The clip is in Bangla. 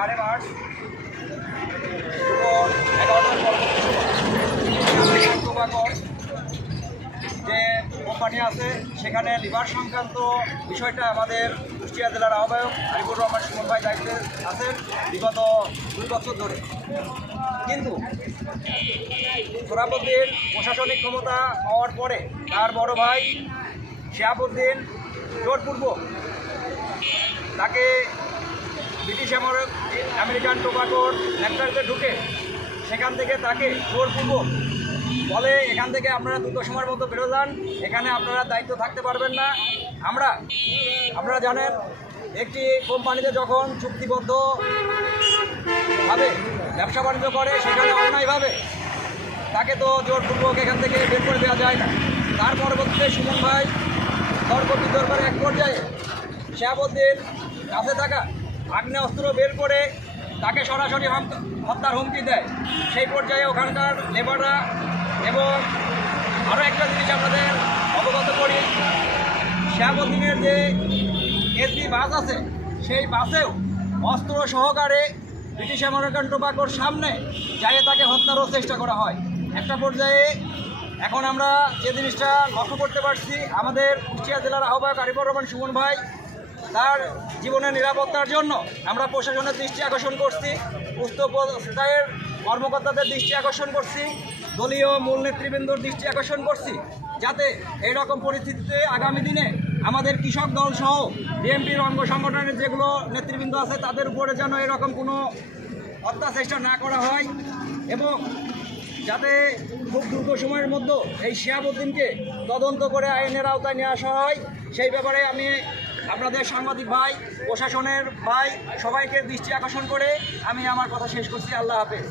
4 মার্চ 11টার যে কোম্পানি আছে সেখানে লিভার সংক্রান্ত বিষয়টা আমাদের কুষ্টিয়া জেলার আহ্বায়ক আরিফুর রহমান সুমন ভাই দায়িত্বে আছেন বিগত 2 বছর ধরে। কিন্তু সোহরাবউদ্দিন প্রশাসনিক ক্ষমতা হওয়ার পরে তার বড় ভাই শিহাবউদ্দিন জোরপূর্বক তাকে ব্রিটিশ আমেরিকান টোবাকোর ফ্যাক্টরিতে ঢুকে সেখান থেকে তাকে জোরপূর্বক বলে এখান থেকে আপনারা দ্রুত সময়ের মতো বেরো যান, এখানে আপনারা দায়িত্ব থাকতে পারবেন না। আপনারা জানেন একটি কোম্পানিতে যখন চুক্তিবদ্ধভাবে ব্যবসা বাণিজ্য করে সেখানে অন্যায়ভাবে তাকে তো জোরপূর্বক এখান থেকে বের করে দেওয়া যায় না। তার পরবর্তীতে সুমন ভাই তর্ক বিতর্কের এক পর্যায়ে শিহাবউদ্দিন কাছে থাকা আগ্নেয়াস্ত্র বের করে তাকে সরাসরি হত্যার হুমকি দেয়। সেই পর্যায়ে ওখানকার লেবাররা এবং আরও একটা জিনিস আপনাদের অবগত করি, শিহাবউদ্দিনের যে এসবি বাস আছে সেই বাসেও অস্ত্র সহকারে ব্রিটিশ আমেরিকান টোবাকোর সামনে যাইয়ে তাকে হত্যারও চেষ্টা করা হয়। একটা পর্যায়ে এখন আমরা যে জিনিসটা লক্ষ্য করতে পারছি, আমাদের কুষ্টিয়া জেলার আহ্বায়ক আরিফুর রহমান সুমন ভাই তার জীবনের নিরাপত্তার জন্য আমরা প্রশাসনের দৃষ্টি আকর্ষণ করছি, উচ্চ পর্যায়ের কর্মকর্তাদের দৃষ্টি আকর্ষণ করছি, দলীয় মূল নেতৃবৃন্দর দৃষ্টি আকর্ষণ করছি, যাতে এইরকম পরিস্থিতিতে আগামী দিনে আমাদের কৃষক দল সহ বিএনপির অঙ্গ সংগঠনের যেগুলো নেতৃবৃন্দ আছে তাদের উপরে যেন এরকম কোনো হত্যা চেষ্টা না করা হয় এবং যাতে খুব দ্রুত সময়ের মধ্যে এই শিহাবউদ্দিনকে তদন্ত করে আইনের আওতায় নিয়ে আসা হয়, সেই ব্যাপারে আমি আপনাদের সাংবাদিক ভাই, প্রশাসনের ভাই সবাইকে দৃষ্টি আকর্ষণ করে আমি আমার কথা শেষ করছি। আল্লাহ হাফেজ।